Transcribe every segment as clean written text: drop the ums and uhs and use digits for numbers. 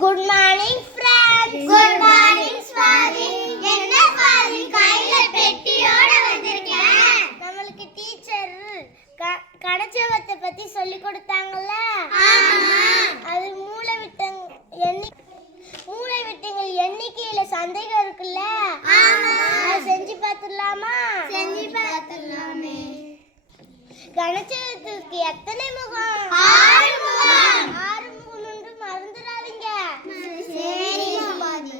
Good morning, friends. Good morning, Swati. என்ன ஸ்வாதி கையில பெட்டியோட வந்திருக்கேன்? நமக்கு டீச்சர் கணச்சவத்தை பத்தி சொல்லி கொடுத்தாங்கல்ல? ஆமா. அது மூளைவிட்டங்கள் எண்ணிக்கையில சந்தேகம் இருக்குல்ல? ஆமா. அதை செஞ்சு பார்த்துடலாமா? செஞ்சு பார்த்துடலாமே. கணச்சவத்துக்கு எத்தனை முகம்? 6 முகம். 6 முகம்னு மறந்துடாதீங்க. சரி ஸ்வாதி.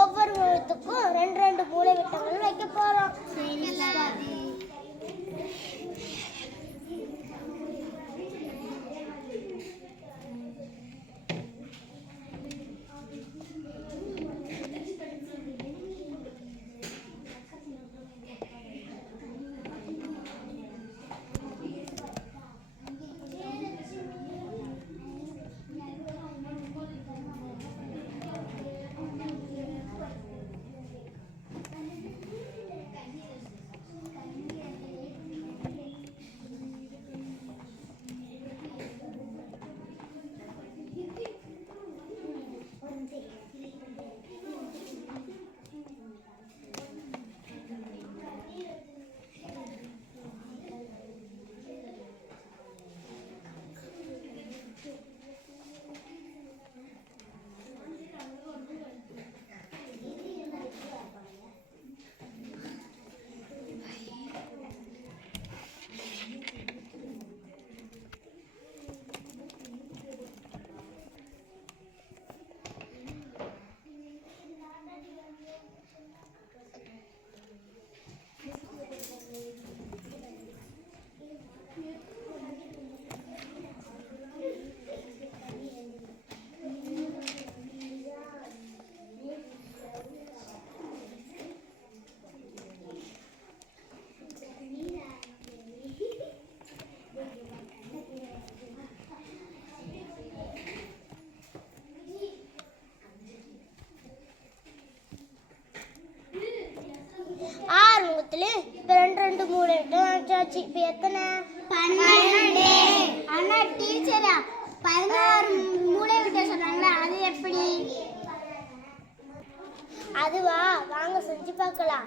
ஒவ்வொரு முகத்துக்கும் 2 மூளைவிட்டங்கள் வைக்க போறோம். சரி ஸ்வாதி. இப்ப 2 மூளைவிட்டம் வச்சாச்சு. இப்ப எத்தனை? 12. ஆனா டீச்சரா 16 மூளைவிட்டம் சொன்னாங்களா, அது எப்படி? அதுவா, வாங்க செஞ்சு பார்க்கலாம்.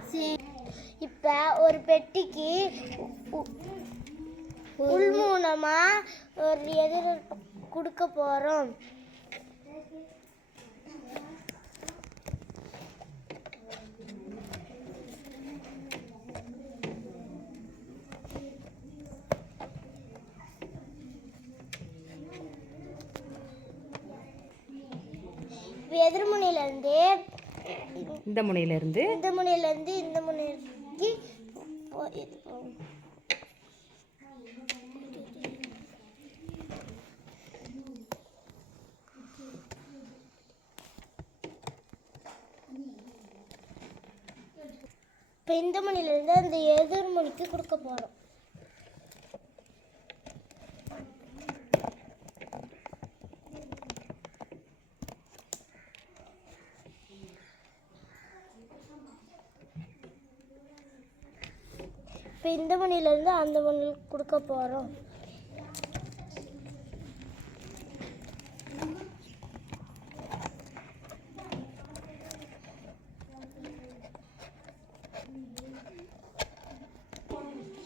இப்ப ஒரு பெட்டிக்கு உள்மூலமா ஒரு எதிர் கொடுக்க போறோம். எதிர்முனையிலிருந்து இந்த முனையிலிருந்து இந்த முனைக்கு இப்போ இந்த முனையிலிருந்து அந்த எதிர்முனைக்கு கொடுக்க போறோம். இப்போ இந்த முனையிலிருந்து அந்த முனைக்கு கொடுக்க போகிறோம்.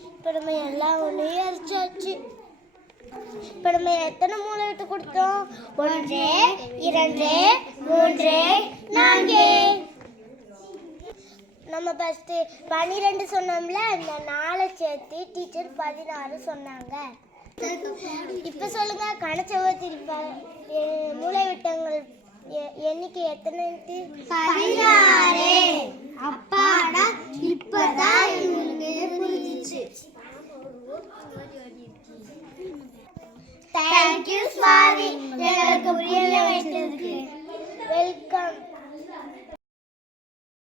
இப்போ நம்ம எல்லா ஒன்றையும் அரைச்சாச்சு. இப்போ நம்ம எத்தனை மூளை விட்டு கொடுத்தோம்? 1 2 3 4. நம்ம ஃபஸ்ட்டு 12 சொன்னோம்ல, இந்த 4 சேர்த்து டீச்சர் 16 சொன்னாங்க. இப்போ சொல்லுங்க, கணச்சவத்தில் மூளைவிட்டங்கள் எண்ணிக்கை எத்தனை? 16. அப்பாடா, இப்பதான் உங்களுக்கு புரிஞ்சிச்சு. தேங்க்யூ ஸ்வாதி, எனக்கு புரிய வைத்ததுக்கு. வெல்கம்.